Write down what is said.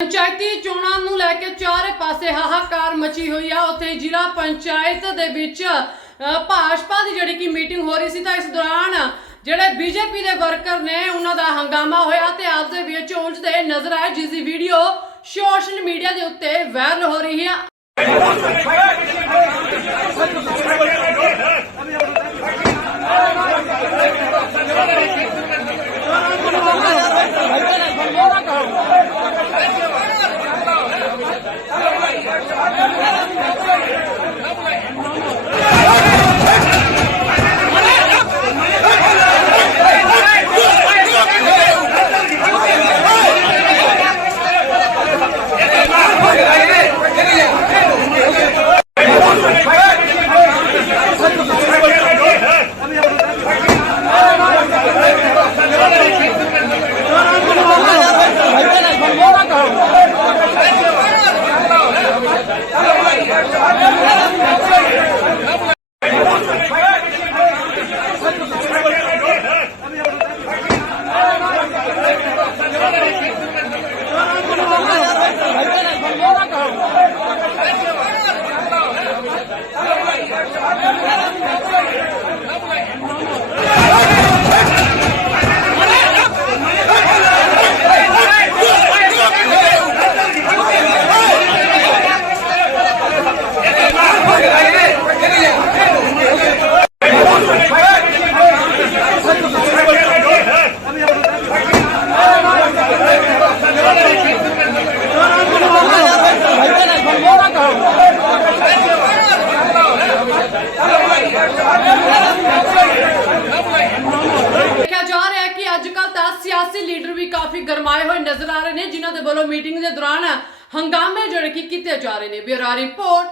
ਪੰਚਾਇਤੀ ਚੋਣਾਂ ਨੂੰ ਲੈ ਕੇ ਚਾਰੇ ਪਾਸੇ ਹਾਹਾਕਾਰ ਮਚੀ ਹੋਈ ਆ। ਉੱਥੇ ਜ਼ਿਲ੍ਹਾ ਪੰਚਾਇਤ ਦੇ ਵਿੱਚ ਭਾਜਪਾ ਦੀ ਜਿਹੜੀ ਕਿ ਮੀਟਿੰਗ ਹੋ ਰਹੀ ਸੀ ਤਾਂ ਇਸ ਦੌਰਾਨ ਜਿਹੜੇ ਬੀਜੇਪੀ ਦੇ ਵਰਕਰ ਨੇ, ਉਹਨਾਂ ਦਾ ਹੰਗਾਮਾ ਹੋਇਆ ਤੇ ਆਪਸ ਦੇ ਵਿੱਚ ਉਲਝਦੇ ਨਜ਼ਰ ਆਏ, ਜਿਸ ਦੀ ਵੀਡੀਓ ਸੋਸ਼ਲ ਮੀਡੀਆ ਦੇ ਉੱਤੇ ਵਾਇਰਲ ਹੋ ਰਹੀ ਹੈ Right. ਕਿਹਾ ਜਾ ਰਿਹਾ ਹੈ ਕਿ ਅੱਜ ਕੱਲ ਤਾਂ ਸਿਆਸੀ ਲੀਡਰ ਵੀ ਕਾਫੀ ਗਰਮਾਏ ਹੋਏ ਨਜ਼ਰ ਆ ਰਹੇ ਨੇ, ਜਿਨ੍ਹਾਂ ਦੇ ਵੱਲੋਂ ਮੀਟਿੰਗ ਦੇ ਦੌਰਾਨ ਹੰਗਾਮੇ ਜਿਹੜੇ ਕਿ ਕੀਤੇ ਜਾ ਰਹੇ ਨੇ। Bureau report